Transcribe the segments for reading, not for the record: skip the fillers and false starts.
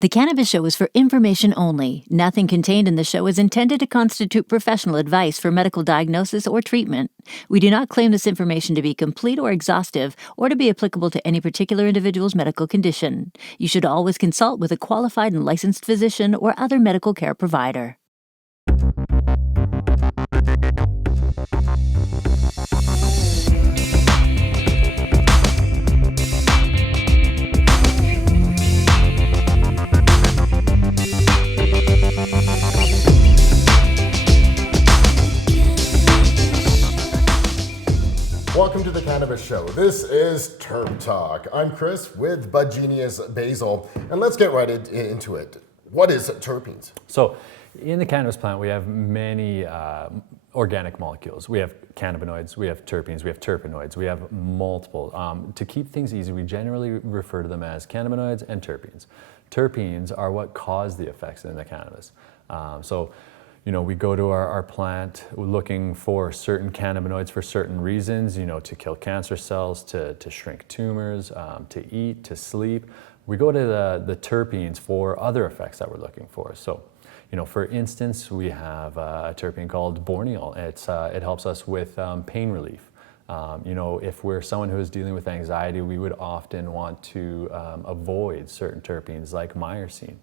The Cannabis Show is for information only. Nothing contained in the show is intended to constitute professional advice for medical diagnosis or treatment. We do not claim this information to be complete or exhaustive or to be applicable to any particular individual's medical condition. You should always consult with a qualified and licensed physician or other medical care provider. Welcome to the Cannabis Show. This is Term Talk. I'm Chris with Bud Genius Basil, and let's get right into it. What is terpenes? So, in the cannabis plant, we have many organic molecules. We have cannabinoids, we have terpenes, we have terpenoids, we have multiple. To keep things easy, we generally refer to them as cannabinoids and terpenes. Terpenes are what cause the effects in the cannabis. We go to our plant looking for certain cannabinoids for certain reasons, to kill cancer cells, to shrink tumors, to eat, to sleep. We go to the terpenes for other effects that we're looking for. So, for instance, we have a terpene called borneol. It helps us with pain relief. If we're someone who is dealing with anxiety, we would often want to avoid certain terpenes like myrcene.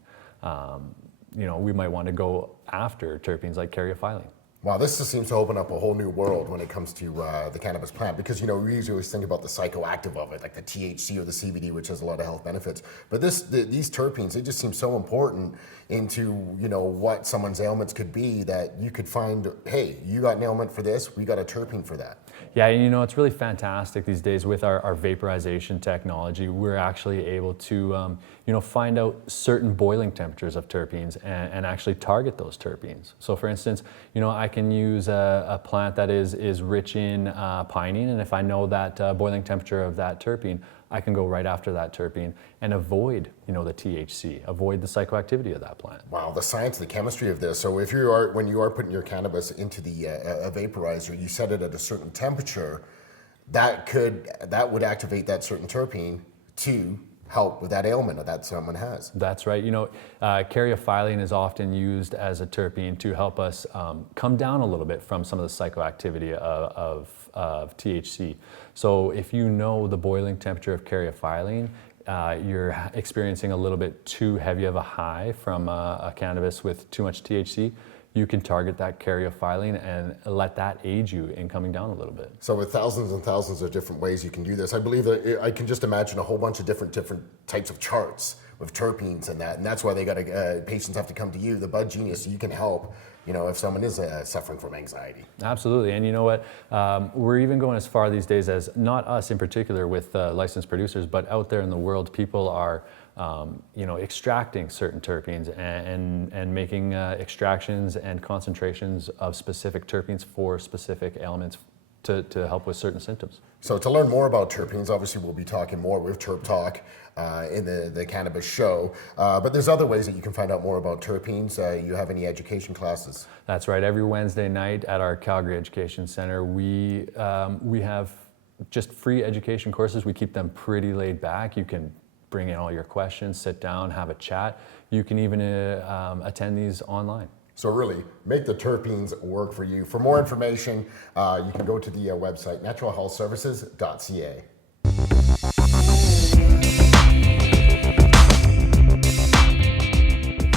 We might want to go after terpenes like caryophyllene. Wow, this just seems to open up a whole new world when it comes to the cannabis plant because, we usually always think about the psychoactive of it, like the THC or the CBD, which has a lot of health benefits. But these terpenes, they just seem so important into, what someone's ailments could be that you could find, hey, you got an ailment for this, we got a terpene for that. Yeah, it's really fantastic these days with our vaporization technology. We're actually able to, find out certain boiling temperatures of terpenes and actually target those terpenes. So for instance, I can use a plant that is rich in pinene, and if I know that boiling temperature of that terpene, I can go right after that terpene and avoid, the THC, avoid the psychoactivity of that plant. Wow, the science, the chemistry of this. So when you are putting your cannabis into the vaporizer, you set it at a certain temperature, that would activate that certain terpene to help with that ailment that someone has. That's right. Caryophyllene is often used as a terpene to help us come down a little bit from some of the psychoactivity of THC. So if you know the boiling temperature of caryophyllene, you're experiencing a little bit too heavy of a high from a cannabis with too much THC, you can target that caryophyllene and let that aid you in coming down a little bit. So with thousands and thousands of different ways you can do this, I believe that I can just imagine a whole bunch of different types of charts with terpenes and that's why patients have to come to you, the Bud Genius, so you can help. If someone is suffering from anxiety. Absolutely, and you know what? We're even going as far these days as, not us in particular with licensed producers, but out there in the world, people are extracting certain terpenes and making extractions and concentrations of specific terpenes for specific ailments to help with certain symptoms. So to learn more about terpenes, obviously we'll be talking more with Terp Talk in the Cannabis Show, but there's other ways that you can find out more about terpenes. You have any education classes? That's right. Every Wednesday night at our Calgary Education Center, we have just free education courses. We keep them pretty laid back. You can bring in all your questions, sit down, have a chat. You can even attend these online. So really, make the terpenes work for you. For more information, you can go to the website naturalhealthservices.ca.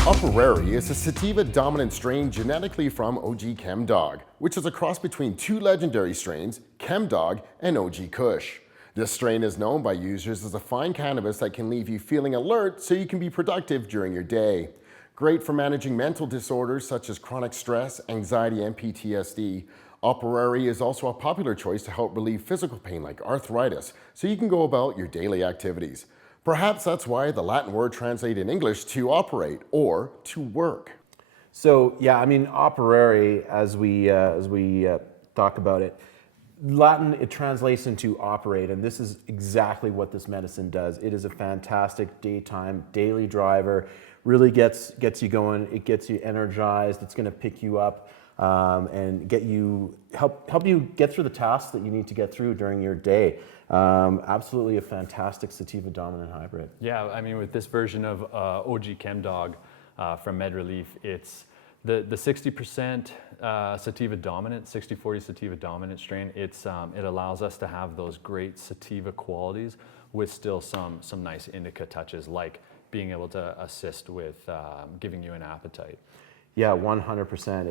Operari is a sativa-dominant strain genetically from OG Chem Dog, which is a cross between two legendary strains, Chem Dog and OG Kush. This strain is known by users as a fine cannabis that can leave you feeling alert so you can be productive during your day. Great for managing mental disorders such as chronic stress, anxiety, and PTSD. Operari is also a popular choice to help relieve physical pain like arthritis, so you can go about your daily activities. Perhaps that's why the Latin word translates in English to operate or to work. So yeah, operari, as we talk about it, Latin, it translates into operate, and this is exactly what this medicine does. It is a fantastic daytime, daily driver, really gets you going, it gets you energized, it's gonna pick you up. and help you get through the tasks that you need to get through during your day. Absolutely a fantastic sativa dominant hybrid. Yeah, I mean, with this version of OG Chem Dog from MedRelief, it's the 60% sativa dominant, 60-40 sativa dominant strain. It allows us to have those great sativa qualities with still some nice indica touches, like being able to assist with giving you an appetite. Yeah, 100%.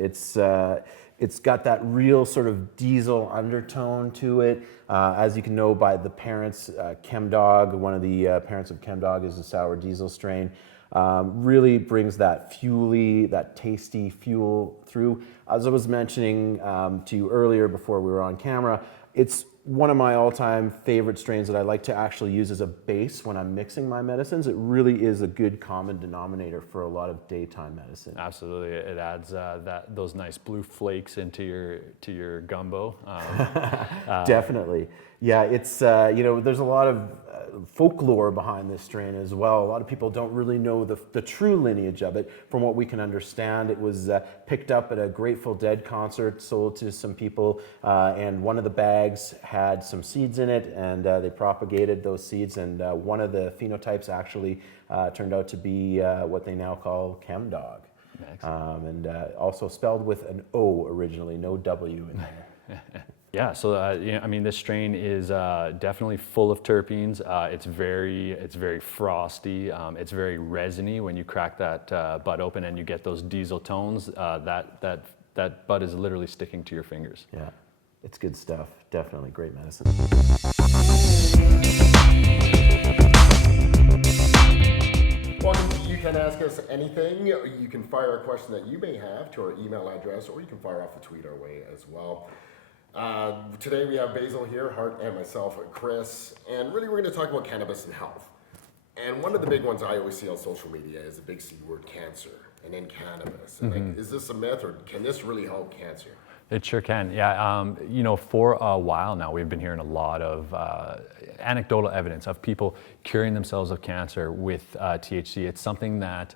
It's got that real sort of diesel undertone to it. As you can know by the parents, ChemDog, one of the parents of ChemDog is a sour diesel strain. Really brings that fuely, that tasty fuel through. As I was mentioning to you earlier before we were on camera, it's one of my all-time favorite strains that I like to actually use as a base when I'm mixing my medicines. It really is a good common denominator for a lot of daytime medicine. Absolutely, it adds those nice blue flakes into your gumbo. Definitely, yeah. It's there's a lot of folklore behind this strain as well. A lot of people don't really know the true lineage of it. From what we can understand, it was picked up at a Grateful Dead concert, sold to some people, and one of the bags had some seeds in it, and they propagated those seeds, and one of the phenotypes actually turned out to be what they now call ChemDog. And also spelled with an O originally, no W in there. Yeah, so I mean, this strain is definitely full of terpenes. It's very frosty. It's very resiny. When you crack that bud open and you get those diesel tones, that bud is literally sticking to your fingers. Yeah, it's good stuff. Definitely great medicine. Well, you can ask us anything. You can fire a question that you may have to our email address, or you can fire off a tweet our way as well. Today we have Basil here, Hart, and myself, Chris, and really we're going to talk about cannabis and health. And one of the big ones I always see on social media is the big C word, cancer, and then cannabis. And like, is this a myth, or can this really help cancer? It sure can, yeah. For a while now, we've been hearing a lot of anecdotal evidence of people curing themselves of cancer with THC. It's something that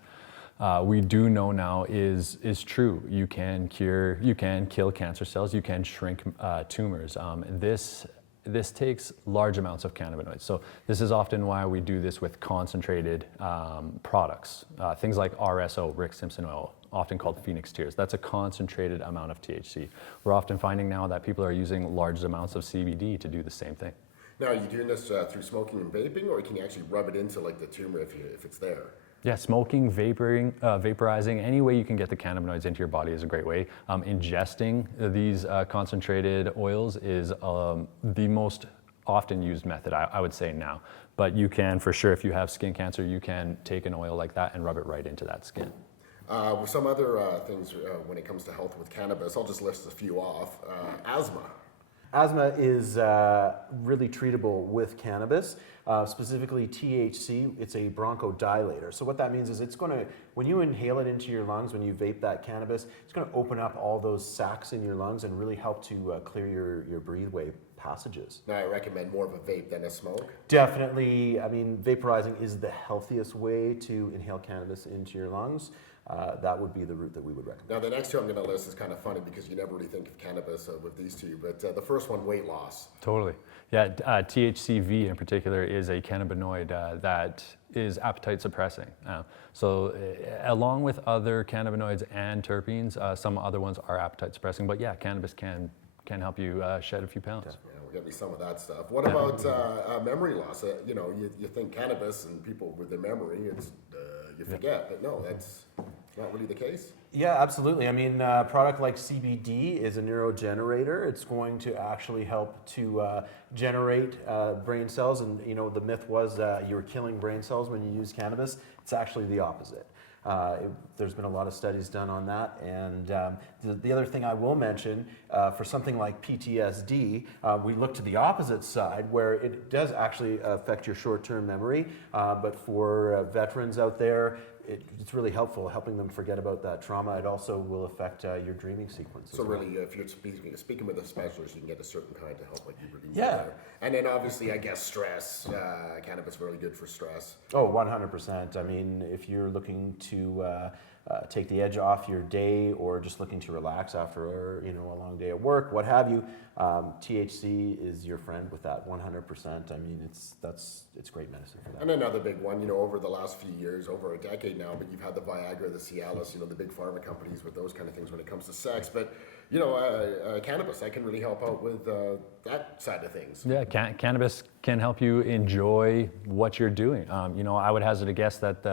we do know now is true. You can kill cancer cells, you can shrink tumors. This takes large amounts of cannabinoids. So this is often why we do this with concentrated products. Things like RSO, Rick Simpson oil, often called Phoenix Tears. That's a concentrated amount of THC. We're often finding now that people are using large amounts of CBD to do the same thing. Now, are you doing this through smoking and vaping, or can you actually rub it into like the tumor if it's there? Yeah, smoking, vaporizing, any way you can get the cannabinoids into your body is a great way. Ingesting these concentrated oils is the most often used method, I would say now. But you can, for sure, if you have skin cancer, you can take an oil like that and rub it right into that skin. Some other things when it comes to health with cannabis, I'll just list a few off. Asthma. Asthma is really treatable with cannabis, specifically THC. It's a bronchodilator. So what that means is it's going to, when you inhale it into your lungs, when you vape that cannabis, it's going to open up all those sacs in your lungs and really help to clear your breatheway passages. Now, I recommend more of a vape than a smoke. Definitely. I mean, vaporizing is the healthiest way to inhale cannabis into your lungs. That would be the route that we would recommend. Now, the next two I'm going to list is kind of funny because you never really think of cannabis with these two, but the first one, weight loss. Totally. Yeah, THCV in particular is a cannabinoid that is appetite suppressing. Along with other cannabinoids and terpenes, some other ones are appetite suppressing, but yeah, cannabis can help you shed a few pounds. Yeah, we'll get me some of that stuff. What about memory loss? You think cannabis and people with their memory, it's you forget, but no, that's not really the case. Yeah, absolutely. I mean, a product like CBD is a neurogenerator. It's going to actually help to generate brain cells. And, the myth was you were killing brain cells when you use cannabis. It's actually the opposite. There's been a lot of studies done on that. And the other thing I will mention, for something like PTSD, we look to the opposite side where it does actually affect your short-term memory. But for veterans out there, it's really helpful, helping them forget about that trauma. It also will affect your dreaming sequence. So really, if you're speaking with a specialist, you can get a certain kind to help you relieve there. And then obviously, I guess stress. Cannabis is really good for stress. Oh, 100%. I mean, if you're looking to take the edge off your day, or just looking to relax after a long day at work, what have you. THC is your friend with that 100%. I mean, it's great medicine for that. And another big one, over the last few years, over a decade now, but you've had the Viagra, the Cialis, the big pharma companies with those kind of things when it comes to sex. But cannabis, that can really help out with that side of things. Yeah, cannabis can help you enjoy what you're doing. I would hazard a guess that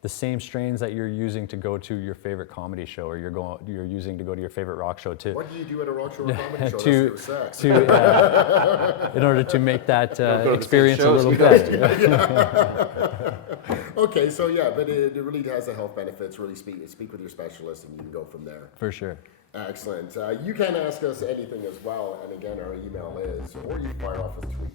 the same strains that you're using to go to your favorite comedy show, or you're using to go to your favorite rock show too. What do you do at a rock show or comedy show? Sex. In order to make that experience a little better. Okay, so yeah, but it really has the health benefits. Really speak with your specialist, and you can go from there. For sure. Excellent. You can ask us anything as well, and again, our email is, or you fire off a tweet.